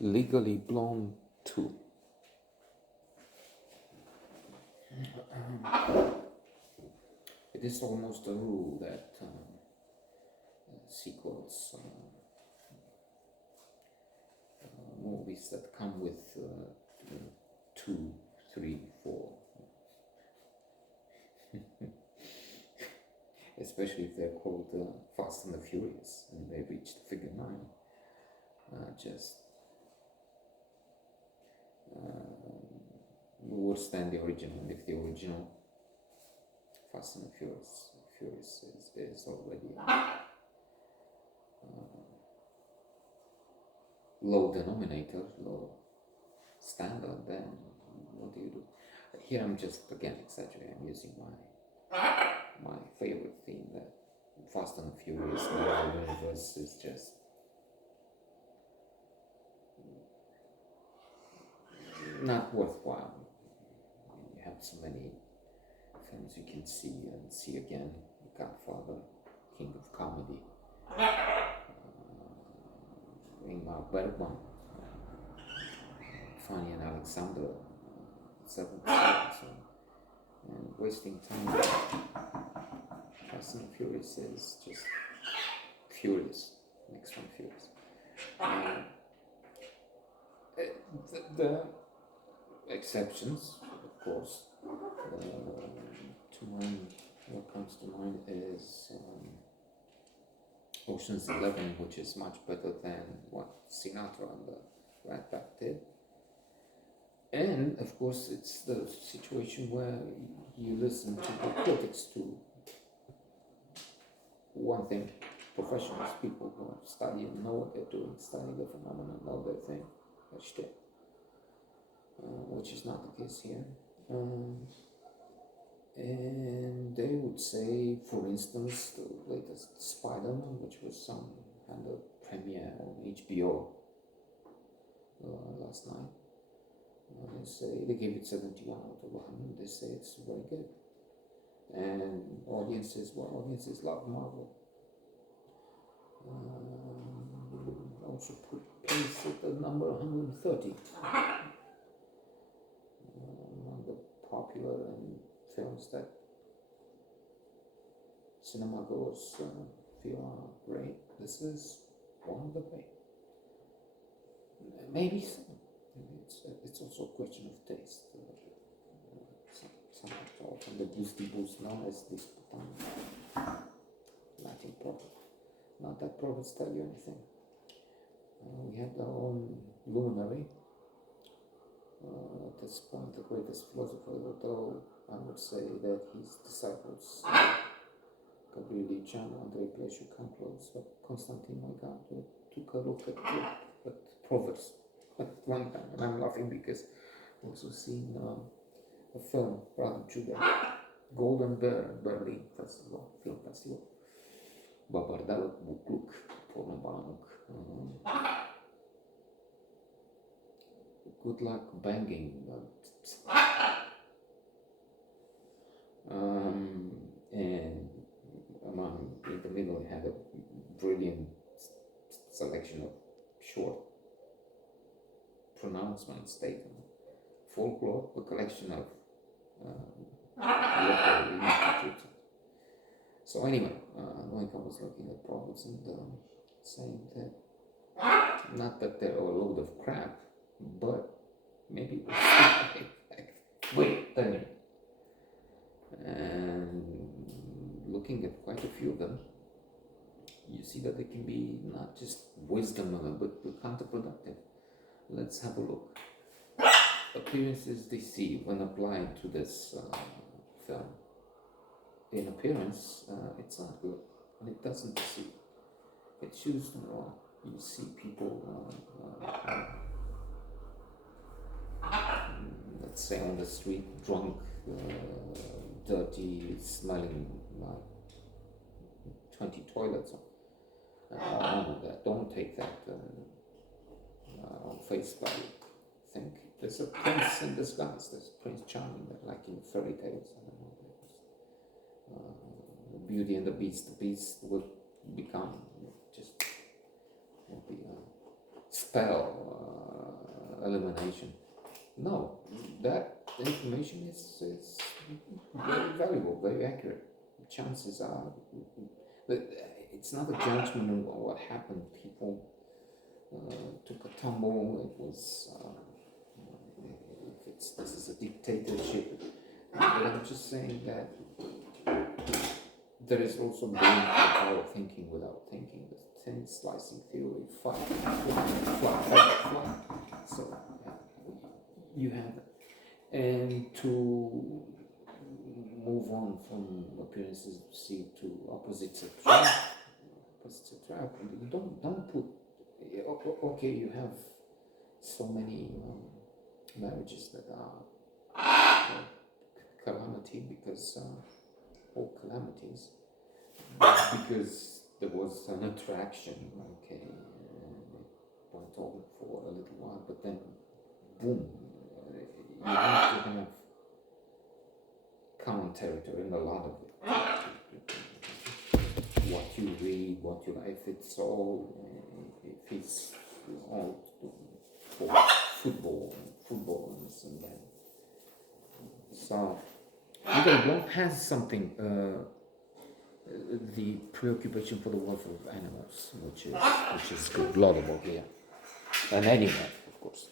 Legally Blonde 2. It is almost a rule that sequels, movies that come with 2, 3, 4, especially if they're called Fast and the Furious and they reach the figure 9, just worse than the original. And if the original Fast and the Furious is already low denominator, low standard, then what do you do? Here I'm just again exaggerating. I'm using my favorite theme, that Fast and the Furious Marvel universe is just not worthwhile. You have so many films you can see and see again. Godfather, King of Comedy, Ingmar Bergman, Fanny and Alexander, Seven Seconds, and wasting time. Fast and Furious is just furious. Next one, furious. The exceptions, of course, to mind, what comes to mind is Ocean's 11, which is much better than what Sinatra and the Rat Pack did. And of course, it's the situation where you listen to the critics too. One thing, professionals, people who have studied and know what they're doing, study the phenomenon, know their thing, which is not the case here. And they would say, for instance, the latest Spider-Man, which was some kind of premiere on HBO last night. They say they gave it 71 out of 100. They say it's very good, and audiences love Marvel. Also place it at number 130 among the popular films that cinema goers feel are great. This is one of the great. Maybe so. It's also a question of taste. Some talk on the boosty boost now as this Latin prophet. Not that prophets tell you anything. We had our own luminary. At this point, the greatest philosopher, although I would say that his disciples, Gabriel Luciano, Andrei Pleshu, come close, but Constantine Moigan took a look at prophets at one time, and I'm laughing because I've also seen a film, rather Judah, Golden Bear, Berlin Festival, Film Festival, Babardaluk Bukluk, Pornobanuk. Good luck banging. And in the middle, it had a brilliant selection of short pronouncement statement. Folklore, a collection of local institutes. So anyway, Moika was looking at prophets and saying that, not that they're a load of crap, but maybe wait, tell me. And looking at quite a few of them, you see that they can be not just wisdom, but counterproductive. Let's have a look. Appearances they see when applied to this film. In appearance, it's not good, and it doesn't deceive. It shows them wrong. You see people, let's say on the street, drunk, dirty, smelling like 20 toilets. Don't take that on face value. Think there's a prince in disguise. There's Prince Charming, like in fairy tales. I don't know. Beauty and the Beast. The Beast will be a spell elimination. No, that information is very valuable, very accurate. Chances are, but it's not a judgment on what happened. People took a tumble. It was, if this is a dictatorship. But I'm just saying that there is also brain power thinking without thinking. The thin slicing theory, fight, fly. So you have, and to move on from appearances see to opposites attract. Opposites attract. Don't put. Okay, you have so many marriages that are calamity because or calamities because there was an attraction. Okay, went on for a little while, but then boom, you have to have common territory in a lot of it. What you read, what you like, if it's all for footballers and then so Miguel Blanc has something the preoccupation for the welfare of animals, which is good, laudable here, and anyway, of course.